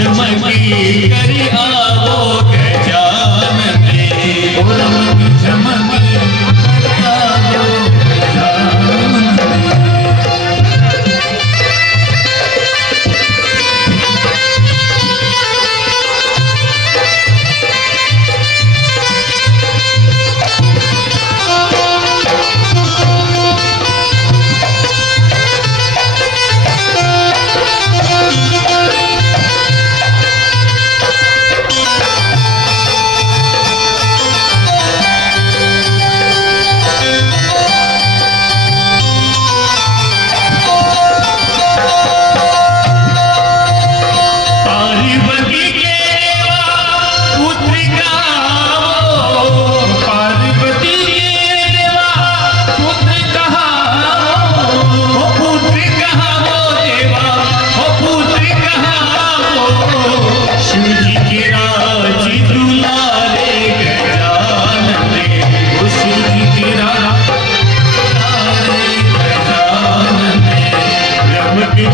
झमकी करी आवो गजानन दे, रमक झमकी करी आवो गजानन दे।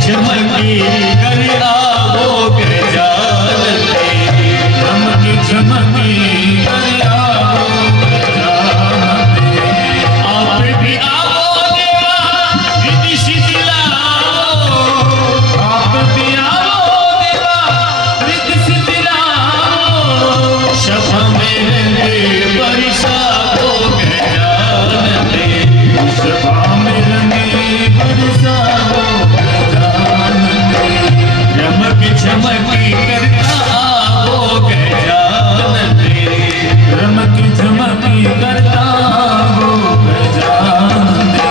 झमकी करी आवो गजानन दे, रमक झमकी करी आवो गजानन दे। आप भी आवो देवा रिद्धि सिद्धि लाओ, आप भी आवो देवा रिद्धि सिद्धि लाओ, सभा में रंगे बरसाओ गजानन दे, सभा में रंगे बरसाओ झमकी करता आवो गजानन दे, रमक झमकी करता आवो गजानन दे।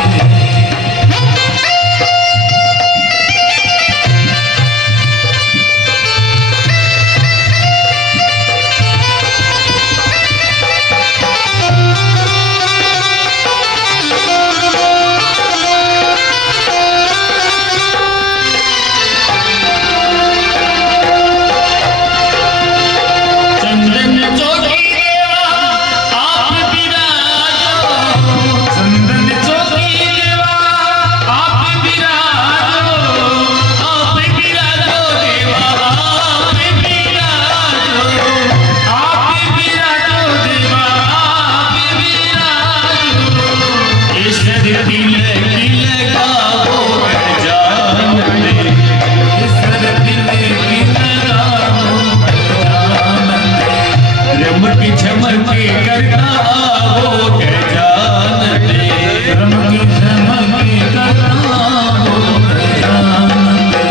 झमकी करता आवो गजानन दे, रमक झमकी करता आवो गजानन दे।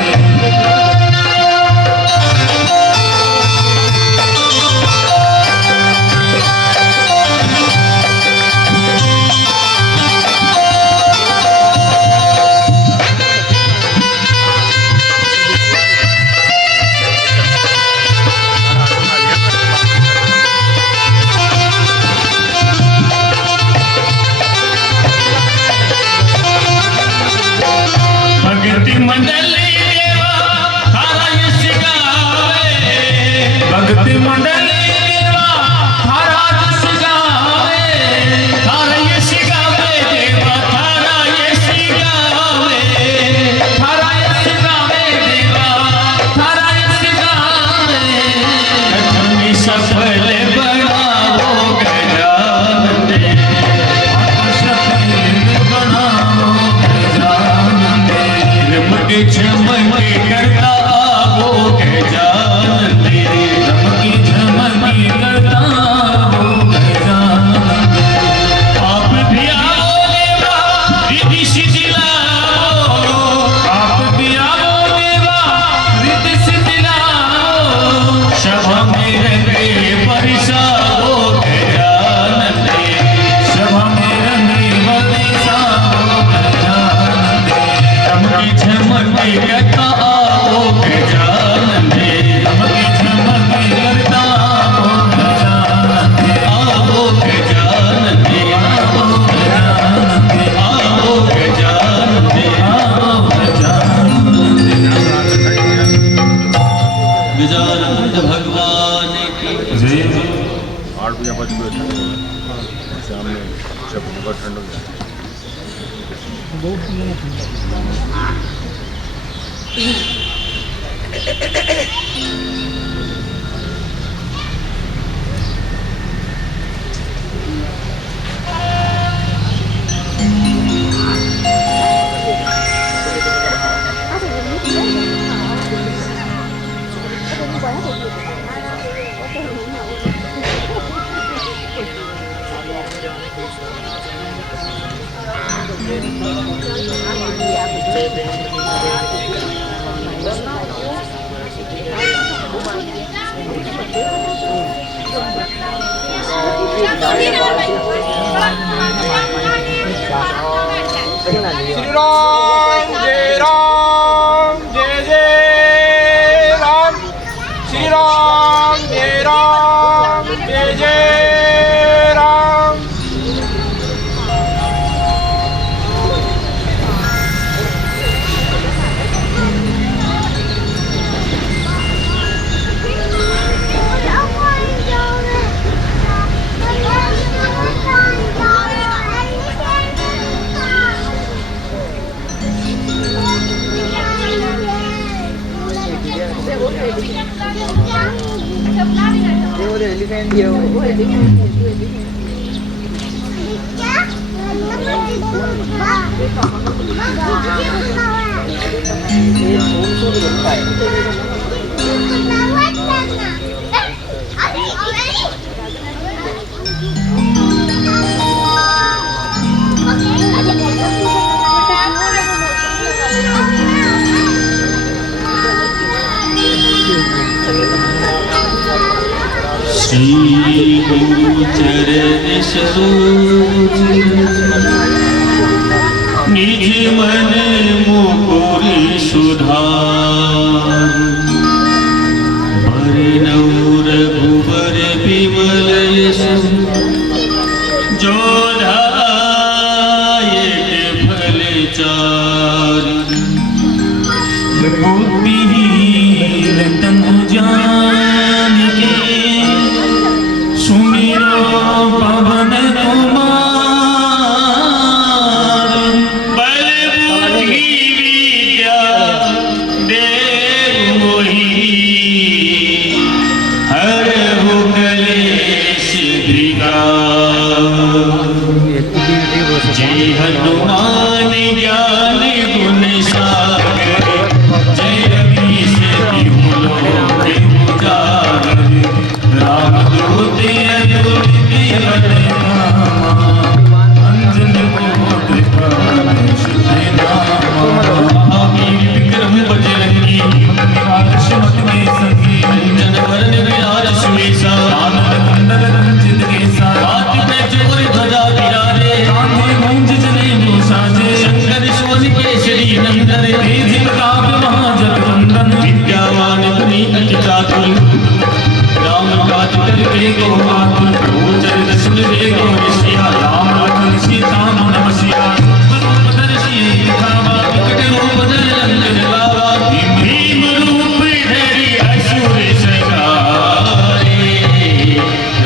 भक्ति मंडली देवा थारा यश गावे, भक्ति मंडली देवा थारा यश गावे, थारा यश गावे देवा थारा यश गावे, थारा यश गावे देवा थारा यश गावे। कथनी सफल बनाओ गजानन दे, सफल बनाओ गजानन दे, रमक झमकी करता आवो गजानन दे, रमक झमकी करता आवो गजानन दे। आप भी आओ देवा रिद्धि सिद्धि लाओ, आप भी आओ देवा रिद्धि सिद्धि लाओ, सभा में रंगे बरसाओ गजानन दे, सभा में रंगे बरसाओ गजानन दे। रमक झमकी करता आवो गजानन दे, रमक झमकी करता आवो गजानन दे, आवो गजानन दे, आवो गजानन दे, आवो गजानन दे, आवो गजानन दे। गजानन भगवान की जय। 8 बजे बज गए शाम में, जब बहुत ठंड हो जाए। बहुत श्री राम जय राम जय जय राम। श्री राम जय जय राम। श्री गुरु चरण सरोज निज मन मुकुर सुधार बरनौ रघुबर विमल यश जो दायक फल चारि बुद्धिहीन तनु जानिके सुमिरो पवन कुमार बल बुद्धि विद्या देव मोहि हरहु कलेश विकार। जय हनुमान ज्ञान गुण सागर जय रवि उजागर रामदूत अतुलित बल अंजन पुत्र पवन सुत नामा। महावीर विक्रम बजरंगी सुमति के संगी अंजन वरण विराज सुमेसा कानन कुंडल कुंचित केसा हाथ में चोर ध्वजा विराजे कांधे मूंज जनेऊ साजे शंकर सोन केसरी नंदन तेज प्रताप महाजगवंदन विद्यावान गुणी अति चातुर राम काज करके को आतुर गोचर दर्शन देगो विषया राम लखन सीता मन बसिया रूप दर्शी दिखावा विकट रूप धरि लंक जलावा भीम रूप धरि असुर संहारे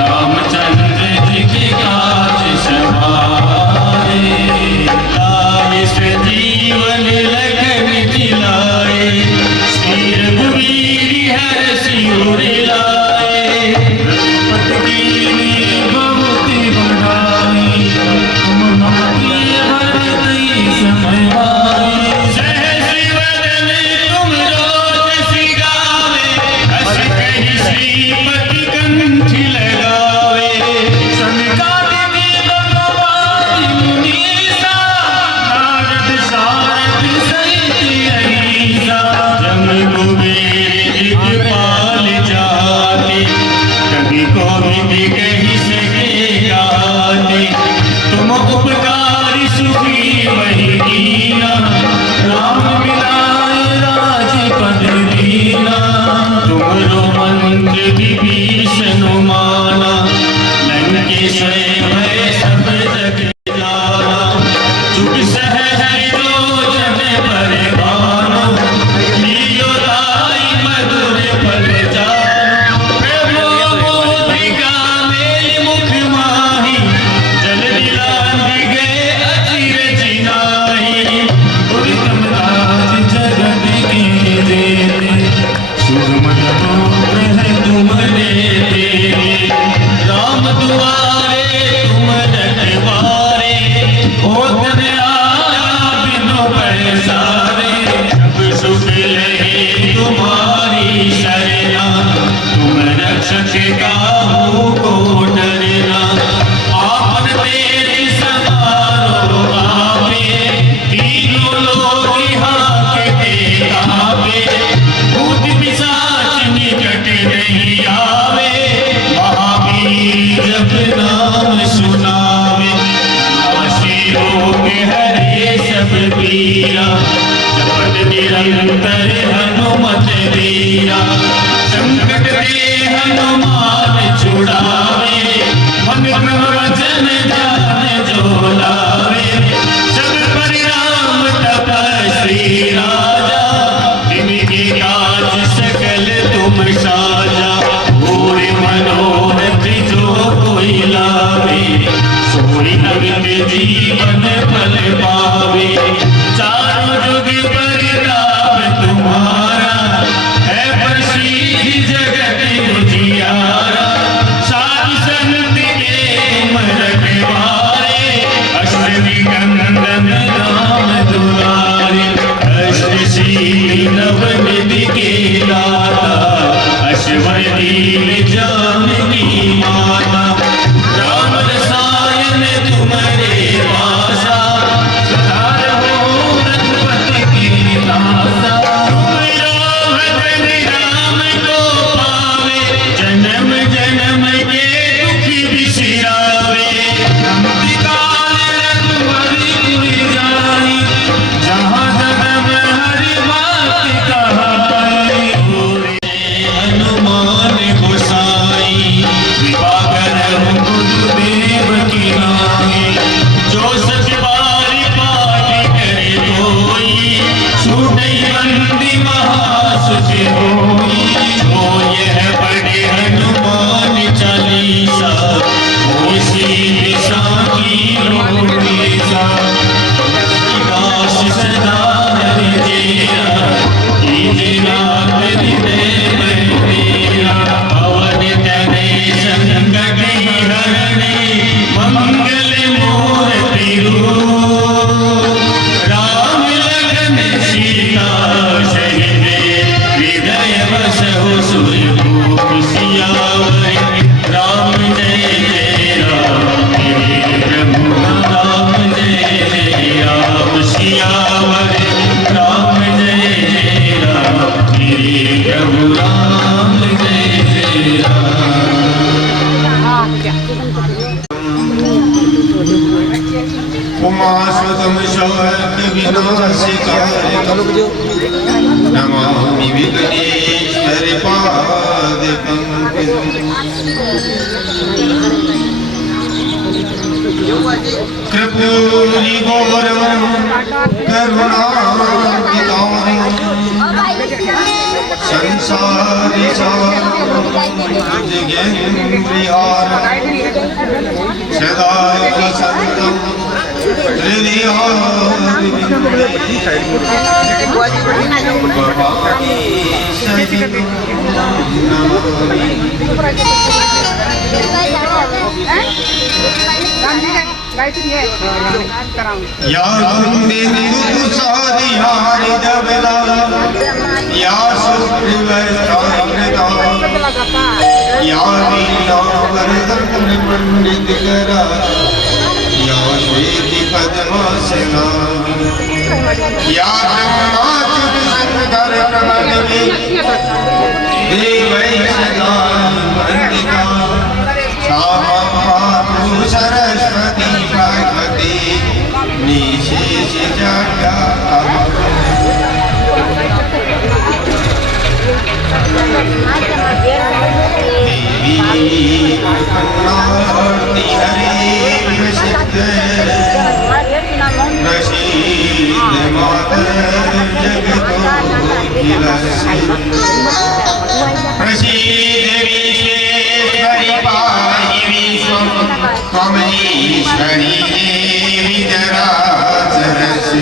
रामचंद्र जी के काज सवारे लाए सजीवन लखन जिलाए श्री रघुवीर हर्षि उर लाए रघुपति कीन्ही बहुत बड़ाई तुम मति हरदई समय आई। सहस वदन तुम रोज गावे हस कहि श्रीपति कंठ लगावे सनकादिक भगवान मुनीसा नारद सारद सहित अहिसा जम कुबेर दिखपाल जाते कभी कोविद कहि सके गाते तुम उपकारी सुखी वही कीना राम मिलाए राजपद दीना। तुमरो मंत्र विभीषण माना लंकेश्वर भय सब जग जाना जुग सहज लोचन परिवानो लियो ताई मधुर फल जानो। प्रभु मोदिका मेल मुख माही जल दिलांग गए अचिर जिनाही। दुर्गम राज जगत के देते सुगम अनुग्रह तुम्हारे तेरे राम दुआरे तुम रखवारे होत न आया बिनु पैसारे सब सुख लहे तुम्हारी शरणा तुम रक्षक काहू को डरना। आपन तेज समारो आपे दीन निरंतर हनुमत वीरा संकट ते हनुमान छुड़ावे मन क्रम वचन ध्यान जो लावे सब पर राम तपस्वी राजा जिनके काज सकल तुम साजा और मनोरथ जो कोई लावे सोई अमित जीवन फल पावे चारों जुग परिताप तुम्हारा है प्रसिद्ध जगत उजियारा साधु संत के मन रखवारे अष्टमी नंदन राम दुलारे अष्ट सिद्धि नवनिधि के दाता अश्वदीन जानकी माता राम रसायन तुम्हारे पासा सदा रहो रघुपति की दासा राम को पावे जन्म जन्म के दुख बिसरावे अंतिकाल रघुपति जाई जहाँ जन्म हरि बात कहाई हनुमान गोसाई विभाकर गुरुदेव की नाई जो सच बारी पाठ करे कोई छूटई बंदी महासुचि होई जो यह पढ़े हनुमान चालीसा होई सीधी साखी लोकेसा दास सदा हरि जेरा कीजे नाथ हृदय में तेरा पवन तनय संकट हरणे मंगल मूर्ति रूप राम लखन सीता सहित हृदय बसहु सुरभूप सियावर राम जय जय राम तेरे प्रभु राम जय जय राम सियावर राम जय जय राम तेरे प्रभु राम जय जय राम उमासुतम शौक विनाशिकाय नमामि विघ्नेश्वर पाद कृपूरि गौरवं करुणानिधानं संसारि सागरजगेन्द्रिहारं सदा वसन्तं या बिंदु साधिहारि दबला या सुग्रीवस्त्रावृता या वीणावरदन पंडित करा या श्वेति पद्मासना या ब्रह्माच्युत शंकर प्रणवी देवै सदा वंदिता सामपातु सरस्वती भगवती निशेष जटा देवी करुणामूर्ति हरे प्रसिद्ध प्रसीद माता प्रसीद विश्वेश्वरि पाहि विश्वं त्वमैश्वरी देवी जरासरस्य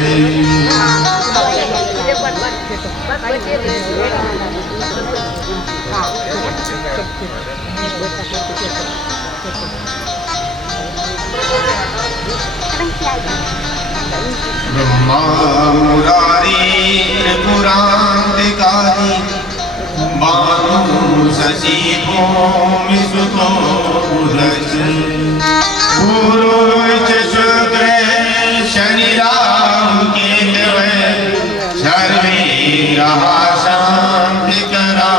ब्रह्मा मुरारी त्रिपुरान्तिकारी बानु शशि भूमि सुतो बुधस्य गुरुश्च शुक्र शनि राहु केतवे सर्वे ग्रहा शान्तिकरा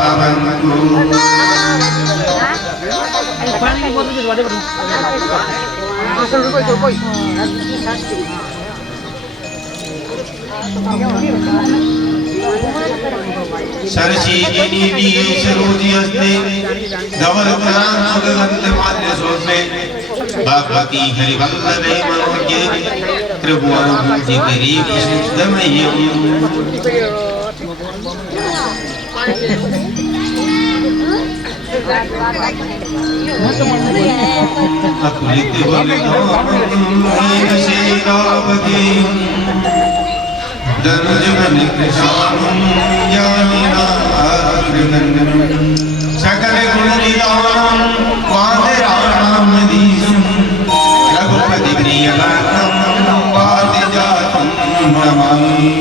भवन्तु सरसीगिनी सरोजी हस्ते धवल करां सुगंध माल्य शोभे भगवती हरिवल्लभे मनोज्ञे त्रिभुवन जिगरी विशुद्धमय्यम् अकुलित बलिदान शेरावती धनुज कृशानं ज्ञानिनाग्रगण्यं सकल गुण निधानं वादिराणामधीशं रघुपति प्रियभक्तं वादिजातं नमामि।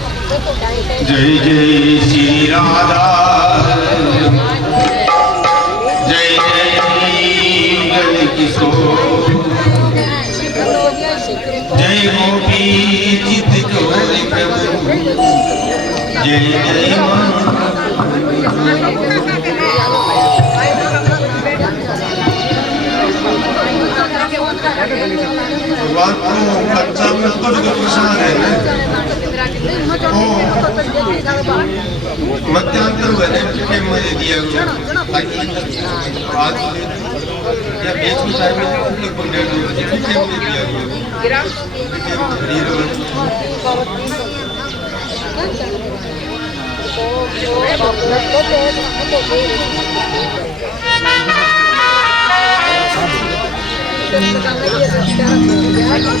जय जय श्री राधा जय जय गण किशोर जय गोपी चित गौरी प्रभु जय जय भगवान को अच्छा में खुद को प्रसाद है मध्यांतर बने प्रेम में दिया गया ताकि आज या बीच की टाइम में हम लोग बोलने लगे प्रेम में दिया गया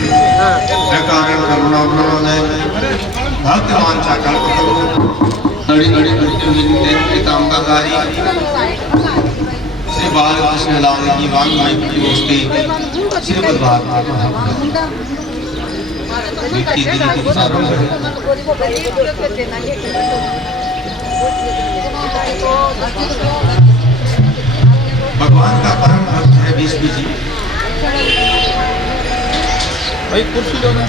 प्रकार करुणा प्रणाम भक्तमान चाकल अड़ी अड़ी विनते पीताम्बरधारी श्री बालकृष्ण लाल की वांग्मय पुष्टि श्रीमद् भागवत व्यक्ति दिल को सारों भगवान का परम भक्त है विष्णु जी। भाई कुर्सी लो ना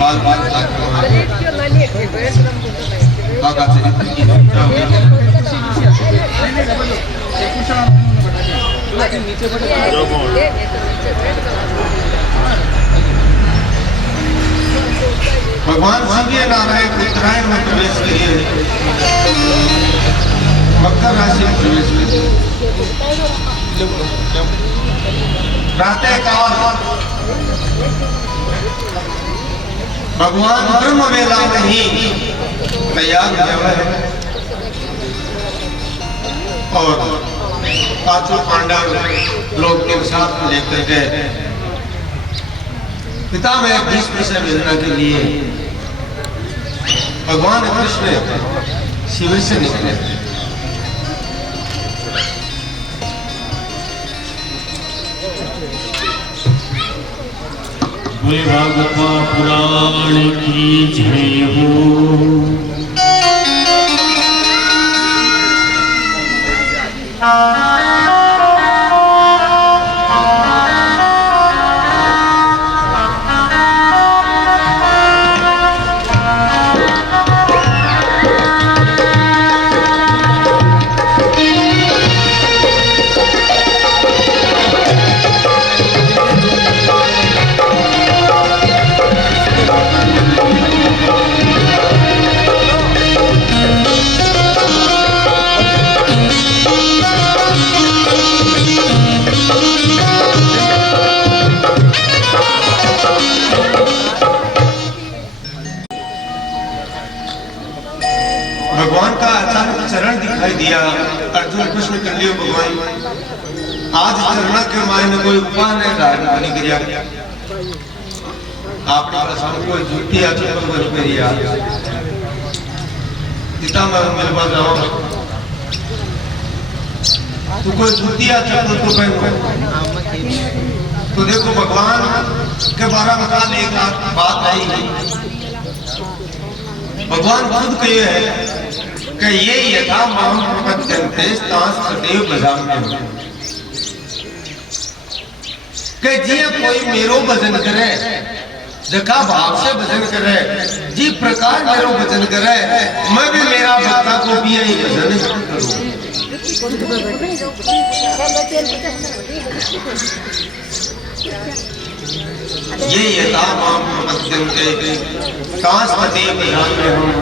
बाल बाल बागा चरित्र की भगवान सूर्य नारायण उत्तरायण में प्रवेश किए मकर राशि में प्रवेश किए प्रातः काल भगवान ब्रह्म वेला में ही तैयार हुए और पांचों पांडव लोग के साथ लेकर गए पिता में भीष्म से मिलने के लिए भगवान कृष्ण शिविर से निकले। वे भागवत पुराण की जय हो। दिखाई दिया। अर्जुन प्रश्न कर लियो भगवान, आज चरणा के मायने कोई उपाय नहीं धारण बनी गया, आपने पास कोई जुटी आ चप्पल बन पेरिया पिता मैं मिलवा जाओ तो कोई जुटी आ चप्पल तो पहनो। तो देखो भगवान के बारे में काल एक बात आई, भगवान खुद कहे है कि ये यथा माम प्रपद्यन्ते तास तदेव भजाम्यहम्, कि जिया कोई मेरो भजन करे, जका भाव से भजन करे, जी प्रकार मेरो भजन करे, मैं भी मेरा भक्ता को भी यही भजन करूं। ये यथा माम प्रपद्यन्ते तास तदेव भजाम्यहम्,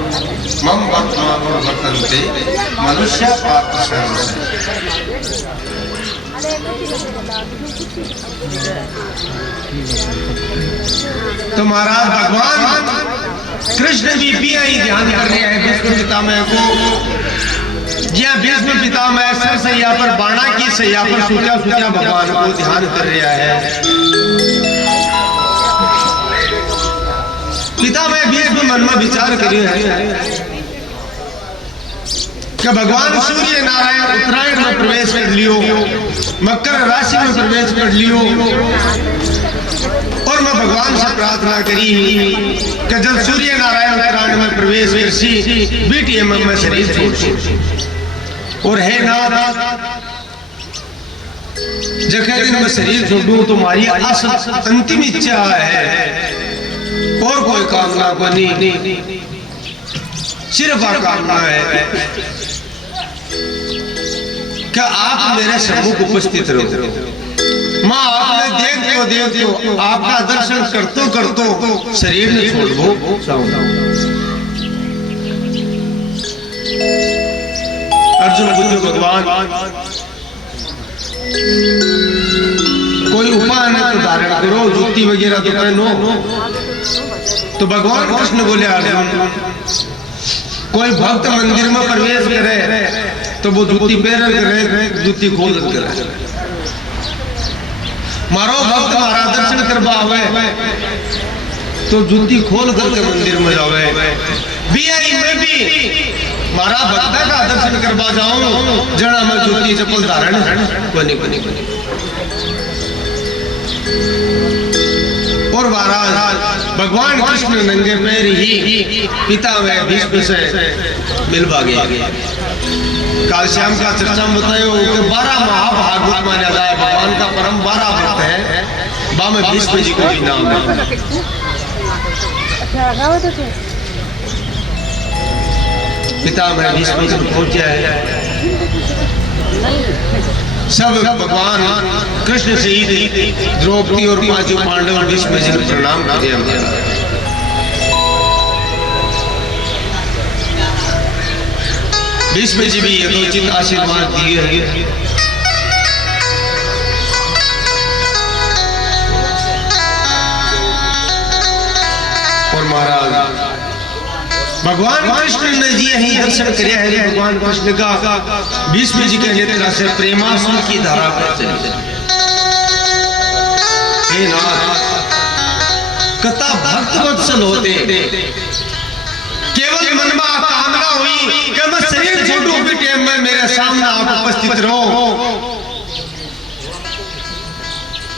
मम भक्ताः वर्तन्ते मनुष्य पार्थ शरणम्। तो महाराज भगवान कृष्ण भी ही ध्यान कर रहे हैं भीष्म पितामह को, जहाँ भीष्म पितामह सर सैया पर बाणा की सैया पर सूचा सूचा भगवान को ध्यान कर रहा है। पितामह भीष्म मन में विचार कर रहे हैं कि भगवान सूर्य नारायण उत्तरायण में प्रवेश कर लियो, मकर राशि में प्रवेश कर लियो, और मैं भगवान से प्रार्थना करी कि जब सूर्य नारायण उत्तरायण में प्रवेश करसी बीटी में शरीर छोड़, और है नाथ जखे दिन में शरीर छोड़ू तुम्हारी अंतिम इच्छा है, और कोई कामना को नहीं, सिर्फ कामना है क्या आप मेरे सम्मुख उपस्थित रहो। माँ आपने देख तो आपका दर्शन करतो शरीर ने छोड़ दो। अर्जुन बुद्ध भगवान कोई उपाय न तो धारण करो, जुत्ती वगैरह तो पहनो। तो भगवान कृष्ण बोले अर्जुन कोई भक्त मंदिर में प्रवेश करे तो वो जूती पहन करे, जूती खोल करे। मारो भक्त हमारा दर्शन करवा आवे तो जूती खोल करके मंदिर में जावे। मैं भी मारा भक्त का दर्शन करवा जाऊं जना मैं जूती चप्पल धारण कोनी। और महाराज भगवान कृष्ण नंगे पैर ही पिता में भीष्म से मिलवा गया। काल श्याम का चर्चा में बताया कि 12 महाभागवत माना जाए, भगवान का परम 12 भक्त है, बामे भीष्म जी को भी नाम है। पिता में भीष्म जी पहुंचा है, सब भगवान कृष्ण शहीद द्रौपदी और 5 पांडव भीष्म जी को प्रणाम किया। भीष्म जी भी यथोचित आशीर्वाद दिए हैं। और महाराज भगवान कृष्ण ने जी यही दर्शन किया है। भगवान कृष्ण का भीष्म जी के नेत्र से प्रेमासुर की धारा पर चली। हे नाथ कथा भक्त वत्सल होते, केवल मन में कामना हुई कि मैं शरीर छोड़ू भी टाइम में मेरे सामने आप उपस्थित रहो।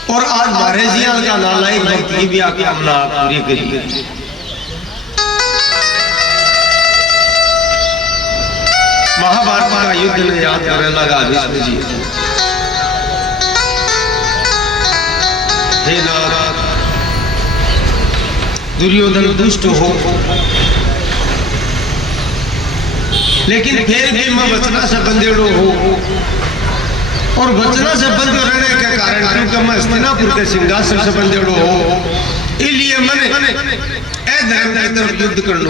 और आज महाराज जी का नालायक भक्त की भी कामना पूरी करी। महाभारत का युद्ध में याद करने लगा भीष्म जी। हे नाथ दुर्योधन दुष्ट हो, लेकिन फिर भी मैं वचना से बंधेड़ो हो, और वचना से बंधे रहने के कारण क्योंकि मैं हस्तिनापुर के सिंहासन से बंधेड़ो हो, इसलिए मैंने अधर्म की तरफ युद्ध करना।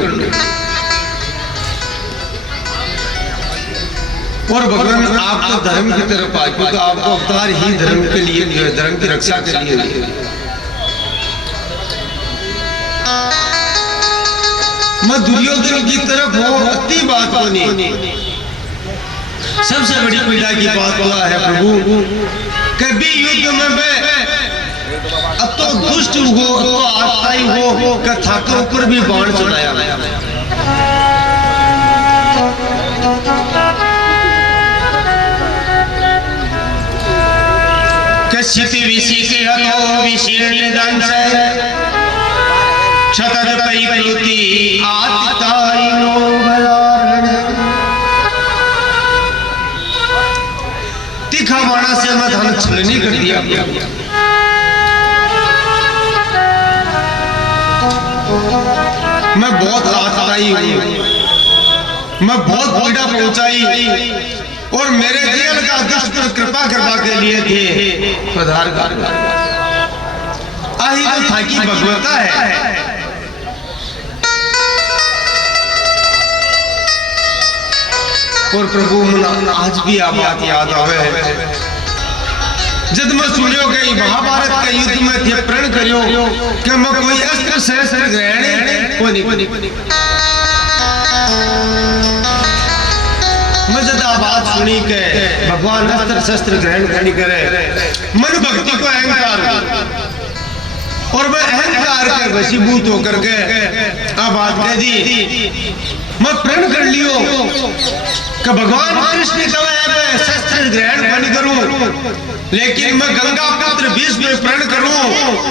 और भगवान आप तो धर्म की तरफ आए, क्योंकि आपको अवतार ही धर्म के लिए, धर्म की रक्षा के लिए। मैं दुर्योधन की तरफ हूं, अति बात को नहीं, सबसे बड़ी पीड़ा की बात हुआ है प्रभु, कभी युद्ध में तो दुष्ट हो तो आताई हो कथा के ऊपर भी बाण चलाया कश्यति विशी के हतो विशीर्ण दंश क्षतद परिप्लुति आतिताई नो भयारण। तीखा बाणा से मैं धन छलनी कर दिया, मैं बहुत आतताई हूं, मैं बहुत पीड़ा पहुंचाई और मेरे जेल का दुष्ट पर कृपा करवा के लिए थे पधार कर आही तो था कि भगवता है। और प्रभु मुना आज भी आप बात याद आवे है जब मैं सुनियो कि महाभारत के युद्ध में थे प्रण करियो कि मैं कोई अस्त्र शस्त्र ग्रहण कोनी मैं जब बात सुनी के भगवान अस्त्र शस्त्र ग्रहण नहीं करे मन भक्ति को अहंकार और मैं अहंकार के वशीभूत होकर के अब बात कह दी मैं प्रण कर लियो कि भगवान कृष्ण कहे शस्त्र ग्रहण नहीं करूं, लेकिन मैं गंगा पुत्र भीष्म में प्रण करूं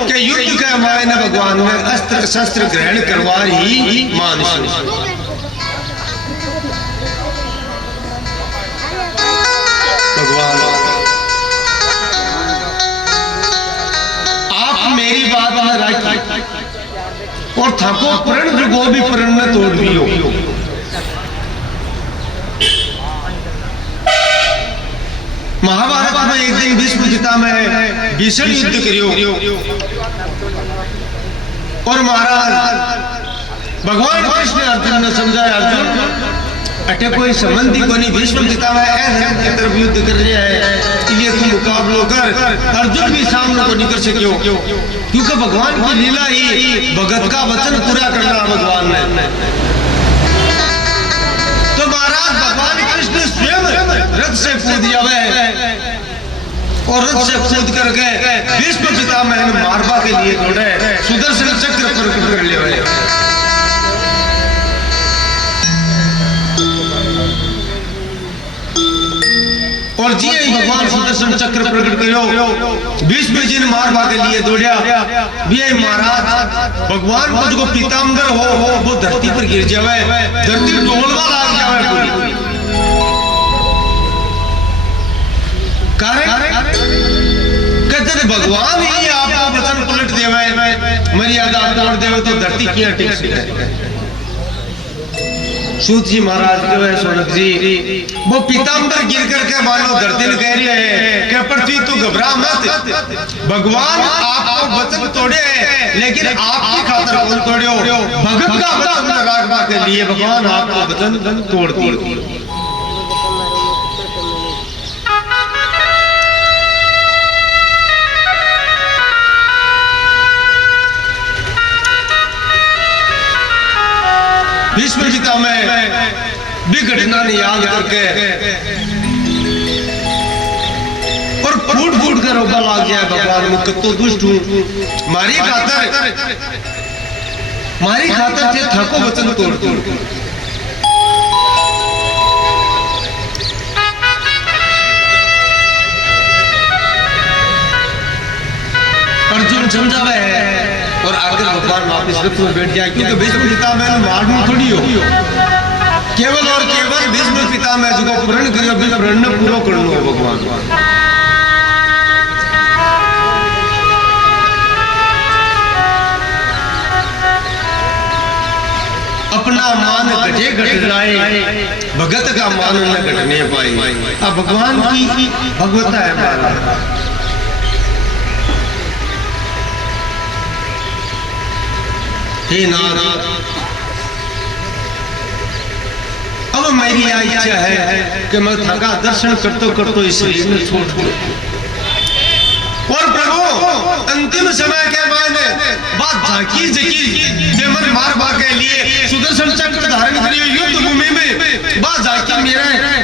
कि युद्ध के मायने भगवान में अस्त्र शस्त्र ग्रहण करवा ही मानस। भगवान आप मेरी बात में राखी और थको प्रण जो भी प्रण न तोड़ दियो। महाभारत में एक दिन भीष्म पितामह भीषण युद्ध करियो और महाराज भगवान कृष्ण अर्जुन ने समझाया अर्जुन अटे कोई संबंधी को नहीं, भीष्म पितामह अधर्म की तरफ युद्ध कर रहे हैं, ये तुम मुकाबलो कर। अर्जुन भी सामने को नहीं कर सकियो क्योंकि भगवान की लीला ही भगत का वचन पूरा करना भगवान ने। तो महाराज भगवान कृष्ण स्वयं रथ से कूद जावे और रथ से कूद करके भीष्म पितामह ने मारवा के लिए दौड़े, सुदर्शन चक्र प्रकट कर लिए और जी भगवान सुदर्शन चक्र प्रकट करो भीष्म जी ने मारवा के लिए दौड़िया भी महाराज भगवान को जो पीताम्बर हो वो धरती पर गिर जावे, धरती डोलवा लाग जावे पूरी। कारण कहते भगवान ही आपको वचन पलट देवे, मर्यादा तोड़ देवे तो धरती की टिक सके। सूत जी महाराज कहे सोनक जी वो पीताम्बर गिर करके मानो धरती ने कह रही है कि पृथ्वी तू घबरा मत, भगवान आपको वचन तोड़े लेकिन आपकी खातर कौन तोड़ियो, भगत का वचन रखने के लिए भगवान आपको वचन तोड़ दिए। भीष्म पितामह भी घटना ने याद करके और फूट फूट कर रोका लाग गया भगवान मुख तो दुष्ट हूं, मारी खातर थे थको वचन तोड़ तोड़। अर्जुन समझावे है और आकर भगवान वापस रथ में बैठ गया क्योंकि भीष्म पितामह मारना थोड़ी हो, केवल और केवल भीष्म पितामह जो प्रण करियो प्रण ने पूरा करनो है भगवान। अपना मान घटे घट जाए भगत का मान न घटने पाए। अब भगवान की भगवता है महाराज। हे नाथ अब मेरी इच्छा है कि मैं थका दर्शन करते करते इस शरीर में छोड़ दूं और प्रभु अंतिम समय के बाद बात झांकी जकी जेमन मारवा के लिए सुदर्शन चक्र धारण करिए युद्ध भूमि में बात झांकी मेरे